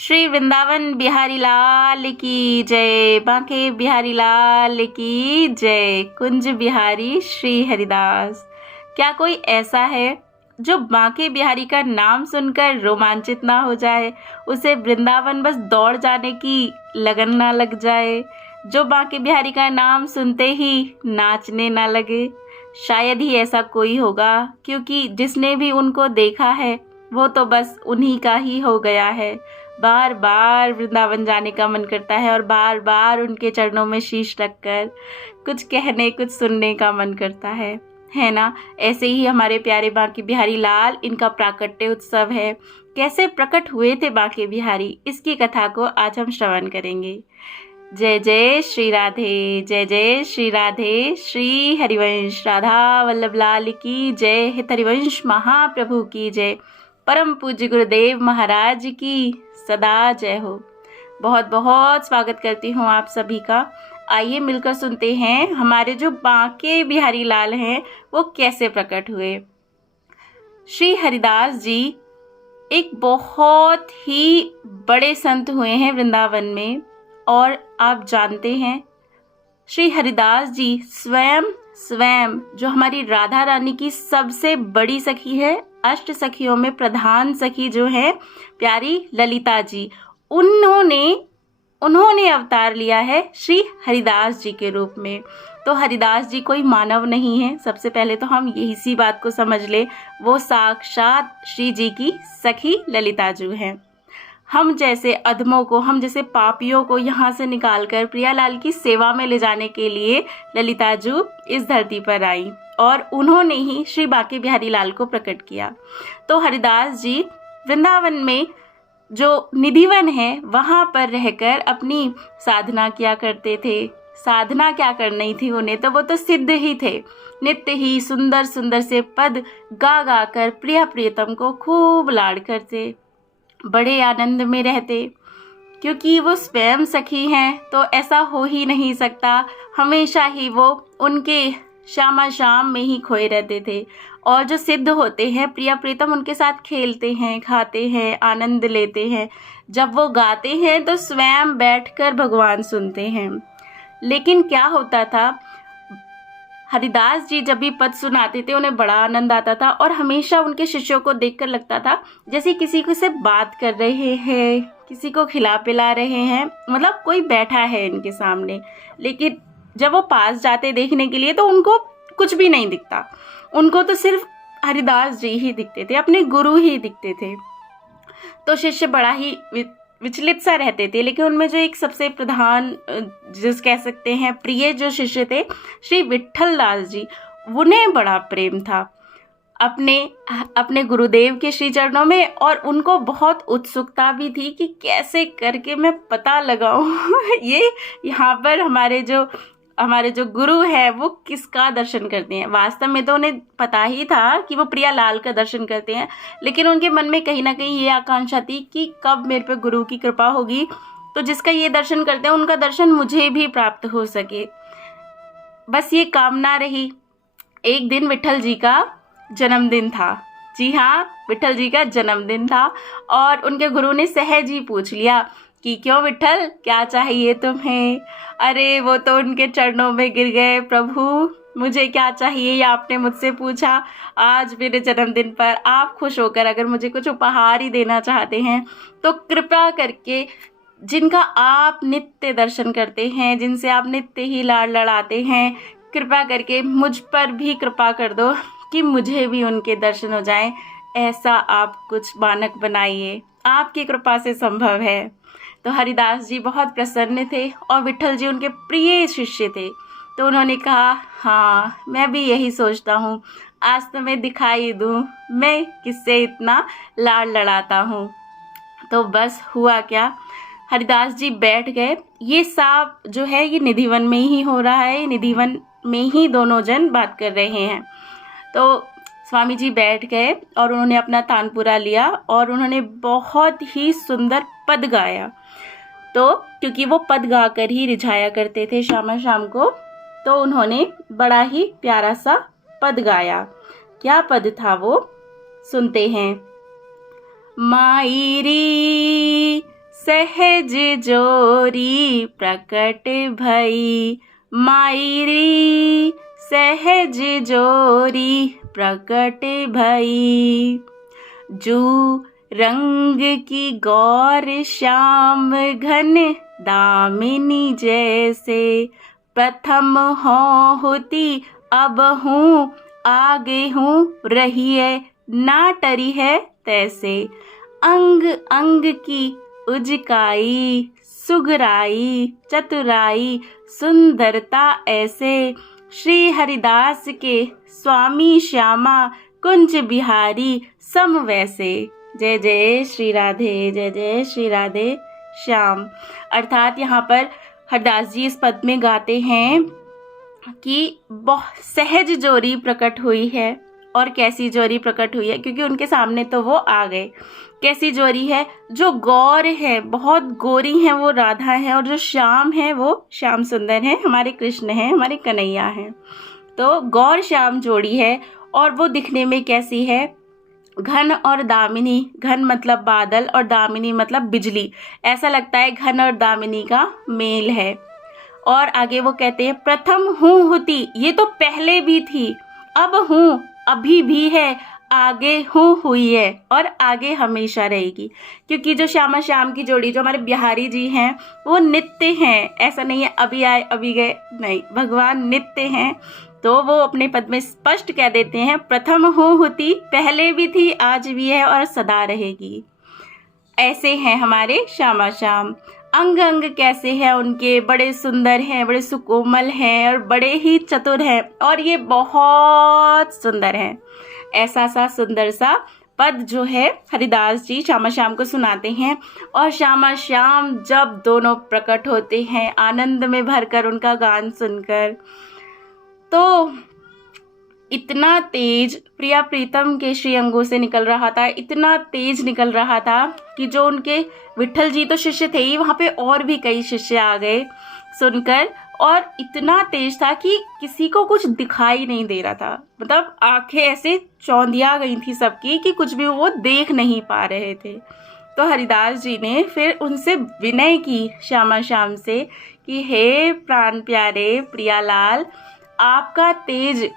श्री वृंदावन बिहारी लाल की जय। बांके बिहारी लाल की जय। कुंज बिहारी श्री हरिदास। क्या कोई ऐसा है जो बांके बिहारी का नाम सुनकर रोमांचित ना हो जाए, उसे वृंदावन बस दौड़ जाने की लगन ना लग जाए, जो बांके बिहारी का नाम सुनते ही नाचने ना लगे? शायद ही ऐसा कोई होगा, क्योंकि जिसने भी उनको देखा है वो तो बस उन्हीं का ही हो गया है। बार बार वृंदावन जाने का मन करता है और बार बार उनके चरणों में शीश रखकर कुछ कहने कुछ सुनने का मन करता है ना। ऐसे ही हमारे प्यारे बांके बिहारी लाल, इनका प्राकट्य उत्सव है। कैसे प्रकट हुए थे बांके बिहारी, इसकी कथा को आज हम श्रवण करेंगे। जय जय श्री राधे, जय जय श्री राधे। श्री हरिवंश राधा वल्लभ लाल की जय। हित हरिवंश महाप्रभु की जय। परम पूज्य गुरुदेव महाराज की सदा जय हो। बहुत बहुत स्वागत करती हूँ आप सभी का। आइए मिलकर सुनते हैं हमारे जो बांके बिहारी लाल हैं वो कैसे प्रकट हुए। श्री हरिदास जी एक बहुत ही बड़े संत हुए हैं वृंदावन में, और आप जानते हैं श्री हरिदास जी स्वयं जो हमारी राधा रानी की सबसे बड़ी सखी है, अष्ट सखियों में प्रधान सखी जो है प्यारी ललिता जी, उन्होंने अवतार लिया है श्री हरिदास जी के रूप में। तो हरिदास जी कोई मानव नहीं है, सबसे पहले तो हम यही सी बात को समझ ले। वो साक्षात श्री जी की सखी ललिता जी हैं। हम जैसे अधमों को, हम जैसे पापियों को यहाँ से निकालकर प्रियालाल की सेवा में ले जाने के लिए ललिता जी इस धरती पर आई और उन्होंने ही श्री बांके बिहारी लाल को प्रकट किया। तो हरिदास जी वृंदावन में जो निधिवन है वहाँ पर रहकर अपनी साधना किया करते थे। साधना क्या करनी थी उन्हें, तो वो तो सिद्ध ही थे। नित्य ही सुंदर सुंदर से पद गा गा कर प्रिया प्रियतम को खूब लाड़ करते, बड़े आनंद में रहते। क्योंकि वो स्वयं सखी हैं तो ऐसा हो ही नहीं सकता, हमेशा ही वो उनके श्यामा शाम में ही खोए रहते थे। और जो सिद्ध होते हैं प्रिया प्रीतम उनके साथ खेलते हैं, खाते हैं, आनंद लेते हैं। जब वो गाते हैं तो स्वयं बैठकर भगवान सुनते हैं। लेकिन क्या होता था, हरिदास जी जब भी पद सुनाते थे उन्हें बड़ा आनंद आता था और हमेशा उनके शिष्यों को देखकर लगता था जैसे किसी को से बात कर रहे हैं, किसी को खिला पिला रहे हैं, मतलब कोई बैठा है इनके सामने। लेकिन जब वो पास जाते देखने के लिए तो उनको कुछ भी नहीं दिखता, उनको तो सिर्फ हरिदास जी ही दिखते थे, अपने गुरु ही दिखते थे। तो शिष्य बड़ा ही विचलित सा रहते थे। लेकिन उनमें जो एक सबसे प्रधान, जिस कह सकते हैं प्रिय जो शिष्य थे, श्री विट्ठल दास जी, उन्हें बड़ा प्रेम था अपने गुरुदेव के श्री चरणों में। और उनको बहुत उत्सुकता भी थी कि कैसे करके मैं पता लगाऊं ये यहाँ पर हमारे जो गुरु है वो किसका दर्शन करते हैं। वास्तव में तो उन्हें पता ही था कि वो प्रियालाल का दर्शन करते हैं, लेकिन उनके मन में कहीं ना कहीं ये आकांक्षा थी कि कब मेरे पे गुरु की कृपा होगी तो जिसका ये दर्शन करते हैं उनका दर्शन मुझे भी प्राप्त हो सके। बस ये कामना रही। एक दिन विट्ठल जी का जन्मदिन था। जी हाँ, विट्ठल जी का जन्मदिन था और उनके गुरु ने सहज ही पूछ लिया कि क्यों विट्ठल, क्या चाहिए तुम्हें? अरे वो तो उनके चरणों में गिर गए, प्रभु मुझे क्या चाहिए ये आपने मुझसे पूछा। आज मेरे जन्मदिन पर आप खुश होकर अगर मुझे कुछ उपहार ही देना चाहते हैं तो कृपा करके जिनका आप नित्य दर्शन करते हैं, जिनसे आप नित्य ही लाड़ लड़ाते हैं, कृपा करके मुझ पर भी कृपा कर दो कि मुझे भी उनके दर्शन हो जाएं। ऐसा आप कुछ मानक बनाइए, आपकी कृपा से संभव है। तो हरिदास जी बहुत प्रसन्न थे और विट्ठल जी उनके प्रिय शिष्य थे। तो उन्होंने कहा, हाँ मैं भी यही सोचता हूँ, आज तो मैं दिखाई दूँ मैं किससे इतना लाड़ लड़ाता हूँ। तो बस हुआ क्या, हरिदास जी बैठ गए। ये सब जो है ये निधिवन में ही हो रहा है, निधिवन में ही दोनों जन बात कर रहे हैं। तो स्वामी जी बैठ गए और उन्होंने अपना तानपुरा लिया और उन्होंने बहुत ही सुंदर पद गाया। तो क्योंकि वो पद गाकर ही रिझाया करते थे शाम को, तो उन्होंने बड़ा ही प्यारा सा पद गाया। क्या पद था वो, सुनते हैं। माई री सहज जोरी प्रकट भई, मायरी सहज जोरी प्रकट भई। जू रंग की गौर श्याम घन दामिनी जैसे, प्रथम होती अब हूँ आगे हूँ, रही है ना टरी है तैसे। अंग अंग की उजकाई, सुगराई चतुराई, सुंदरता ऐसे, श्री हरिदास के स्वामी श्यामा कुंज बिहारी सम वैसे। जय जय श्री राधे, जय जय श्री राधे श्याम। अर्थात यहाँ पर हरदास जी इस पद में गाते हैं कि बहुत सहज जोरी प्रकट हुई है। और कैसी जोरी प्रकट हुई है, क्योंकि उनके सामने तो वो आ गए। कैसी जोरी है? जो गौर है, बहुत गोरी है वो राधा है, और जो श्याम है वो श्याम सुंदर है, हमारे कृष्ण हैं, हमारे कन्हैया हैं। तो गौर श्याम जोड़ी है। और वो दिखने में कैसी है? घन और दामिनी, घन मतलब बादल और दामिनी मतलब बिजली। ऐसा लगता है घन और दामिनी का मेल है। और आगे वो कहते हैं प्रथम हूँ होती, ये तो पहले भी थी, अब हूँ अभी भी है, आगे हूँ हुई है और आगे हमेशा रहेगी। क्योंकि जो श्यामा श्याम की जोड़ी, जो हमारे बिहारी जी हैं, वो नित्य हैं। ऐसा नहीं है अभी आए अभी गए, नहीं, भगवान नित्य हैं। तो वो अपने पद में स्पष्ट कह देते हैं प्रथम हूँ होती, पहले भी थी, आज भी है और सदा रहेगी। ऐसे हैं हमारे श्यामा श्याम। अंग अंग कैसे हैं उनके? बड़े सुंदर हैं, बड़े सुकोमल हैं और बड़े ही चतुर हैं, और ये बहुत सुंदर हैं। ऐसा सा सुंदर सा पद जो है हरिदास जी श्यामा श्याम को सुनाते हैं। और श्यामा श्याम जब दोनों प्रकट होते हैं आनंद में भरकर उनका गान सुनकर, तो इतना तेज प्रिया प्रीतम के श्री अंगों से निकल रहा था, इतना तेज निकल रहा था कि जो उनके विट्ठल जी तो शिष्य थे ही, वहाँ पे और भी कई शिष्य आ गए सुनकर। और इतना तेज था कि किसी को कुछ दिखाई नहीं दे रहा था, मतलब आंखें ऐसे चौंधिया गई थी सबकी कि कुछ भी वो देख नहीं पा रहे थे। तो हरिदास जी ने फिर उनसे विनय की श्यामा श्याम से कि हे प्राण प्यारे प्रियालाल, आपका तेज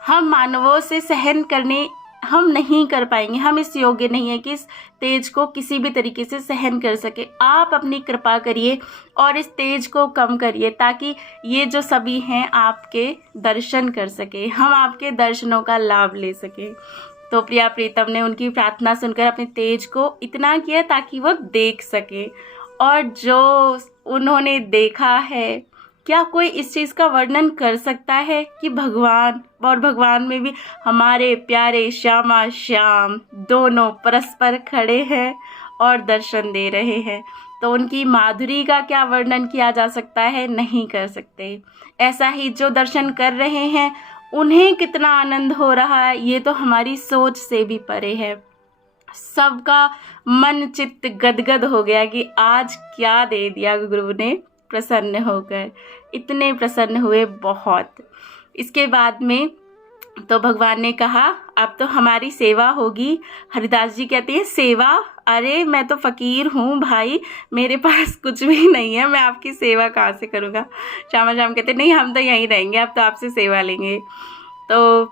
हम मानवों से सहन करने हम नहीं कर पाएंगे, हम इस योग्य नहीं है कि इस तेज को किसी भी तरीके से सहन कर सके। आप अपनी कृपा करिए और इस तेज को कम करिए, ताकि ये जो सभी हैं आपके दर्शन कर सके, हम आपके दर्शनों का लाभ ले सके। तो प्रिया प्रीतम ने उनकी प्रार्थना सुनकर अपने तेज को इतना किया ताकि वो देख सके। और जो उन्होंने देखा है, क्या कोई इस चीज़ का वर्णन कर सकता है कि भगवान और भगवान में भी हमारे प्यारे श्यामा श्याम दोनों परस्पर खड़े हैं और दर्शन दे रहे हैं। तो उनकी माधुरी का क्या वर्णन किया जा सकता है? नहीं कर सकते। ऐसा ही जो दर्शन कर रहे हैं उन्हें कितना आनंद हो रहा है, ये तो हमारी सोच से भी परे है। सबका मन चित्त गदगद हो गया कि आज क्या दे दिया गुरु ने, प्रसन्न होकर इतने प्रसन्न हुए बहुत। इसके बाद में तो भगवान ने कहा अब तो हमारी सेवा होगी। हरिदास जी कहते हैं सेवा? अरे मैं तो फ़कीर हूँ भाई, मेरे पास कुछ भी नहीं है, मैं आपकी सेवा कहाँ से करूँगा। श्यामा श्याम कहते नहीं, हम तो यहीं रहेंगे, अब तो आपसे सेवा लेंगे। तो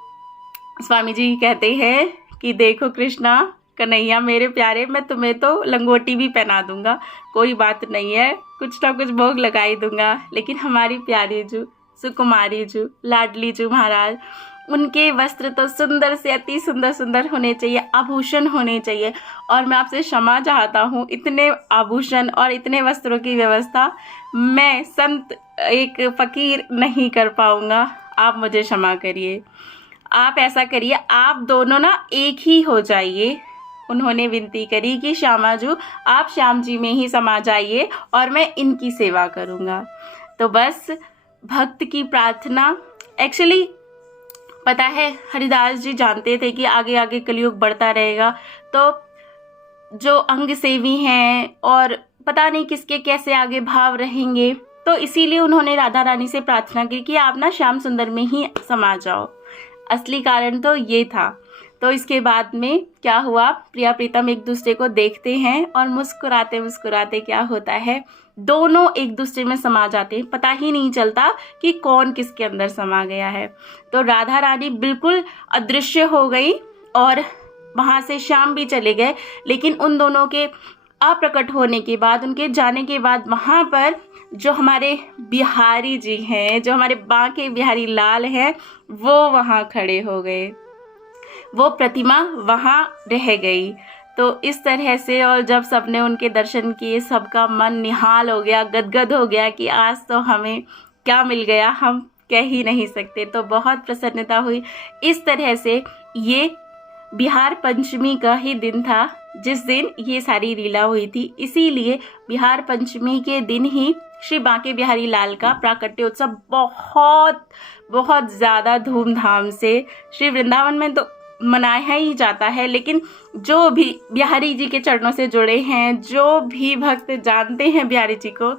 स्वामी जी कहते हैं कि देखो कृष्णा कन्हैया मेरे प्यारे, मैं तुम्हें तो लंगोटी भी पहना दूंगा, कोई बात नहीं है, कुछ ना कुछ भोग लगा ही दूंगा, लेकिन हमारी प्यारी जू सुकुमारी जू लाडली जू महाराज, उनके वस्त्र तो सुंदर से अति सुंदर सुंदर होने चाहिए, आभूषण होने चाहिए। और मैं आपसे क्षमा चाहता हूँ, इतने आभूषण और इतने वस्त्रों की व्यवस्था मैं संत एक फ़कीर नहीं कर पाऊँगा, आप मुझे क्षमा करिए। आप ऐसा करिए, आप दोनों ना एक ही हो जाइए। उन्होंने विनती करी कि श्यामाजू आप श्याम जी में ही समा जाइए और मैं इनकी सेवा करूँगा। तो बस भक्त की प्रार्थना, एक्चुअली पता है हरिदास जी जानते थे कि आगे आगे कलयुग बढ़ता रहेगा, तो जो अंग सेवी हैं और पता नहीं किसके कैसे आगे भाव रहेंगे, तो इसीलिए उन्होंने राधा रानी से प्रार्थना की कि आप ना श्याम सुंदर में ही समा जाओ। असली कारण तो ये था। तो इसके बाद में क्या हुआ, प्रिया प्रीतम एक दूसरे को देखते हैं और मुस्कुराते मुस्कुराते क्या होता है, दोनों एक दूसरे में समा जाते हैं। पता ही नहीं चलता कि कौन किसके अंदर समा गया है। तो राधा रानी बिल्कुल अदृश्य हो गई और वहाँ से श्याम भी चले गए। लेकिन उन दोनों के अप्रकट होने के बाद, उनके जाने के बाद, वहाँ पर जो हमारे बिहारी जी हैं, जो हमारे बांके बिहारी लाल हैं, वो वहाँ खड़े हो गए, वो प्रतिमा वहाँ रह गई। तो इस तरह से, और जब सबने उनके दर्शन किए, सबका मन निहाल हो गया, गदगद हो गया कि आज तो हमें क्या मिल गया, हम कह ही नहीं सकते। तो बहुत प्रसन्नता हुई। इस तरह से ये बिहार पंचमी का ही दिन था जिस दिन ये सारी लीला हुई थी। इसीलिए बिहार पंचमी के दिन ही श्री बांके बिहारी लाल का प्राकट्य उत्सव बहुत बहुत ज़्यादा धूमधाम से श्री वृंदावन में तो मनाया ही जाता है। लेकिन जो भी बिहारी जी के चरणों से जुड़े हैं, जो भी भक्त जानते हैं बिहारी जी को,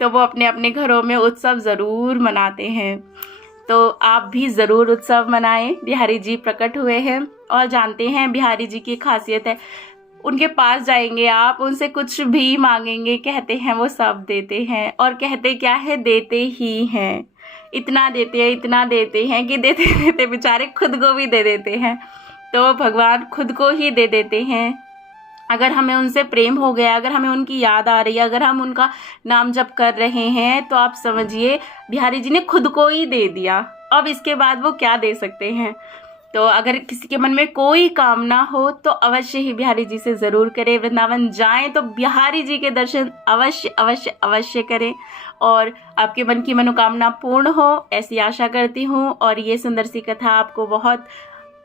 तो वो अपने अपने घरों में उत्सव ज़रूर मनाते हैं। तो आप भी ज़रूर उत्सव मनाएं। बिहारी जी प्रकट हुए हैं और जानते हैं बिहारी जी की खासियत है, उनके पास जाएंगे आप, उनसे कुछ भी मांगेंगे, कहते हैं वो सब देते हैं। और कहते क्या है, देते ही हैं। इतना देते हैं कि देते देते बेचारे खुद को भी दे देते हैं। तो भगवान खुद को ही दे देते हैं। अगर हमें उनसे प्रेम हो गया, अगर हमें उनकी याद आ रही है, अगर हम उनका नाम जप कर रहे हैं, तो आप समझिए बिहारी जी ने खुद को ही दे दिया। अब इसके बाद वो क्या दे सकते हैं। तो अगर किसी के मन में कोई कामना हो तो अवश्य ही बिहारी जी से ज़रूर करें। वृंदावन जाएं तो बिहारी जी के दर्शन अवश्य अवश्य अवश्य करें और आपके मन की मनोकामना पूर्ण हो, ऐसी आशा करती हूँ। और ये सुंदर सी कथा आपको बहुत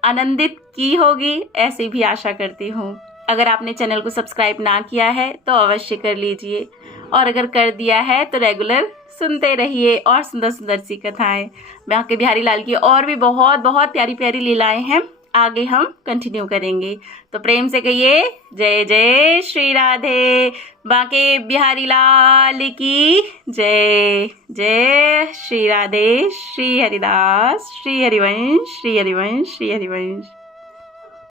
आनंदित की होगी, ऐसी भी आशा करती हूँ। अगर आपने चैनल को सब्सक्राइब ना किया है तो अवश्य कर लीजिए, और अगर कर दिया है तो रेगुलर सुनते रहिए और सुंदर सुंदर सी कथाएं। बांके बिहारी लाल की और भी बहुत बहुत प्यारी प्यारी लीलाएं हैं, आगे हम कंटिन्यू करेंगे। तो प्रेम से कहिए जय जय श्री राधे। बांके बिहारी लाल की जय। जय श्री राधे। श्री हरिदास, श्री हरिवंश, श्री हरिवंश, श्री हरिवंश।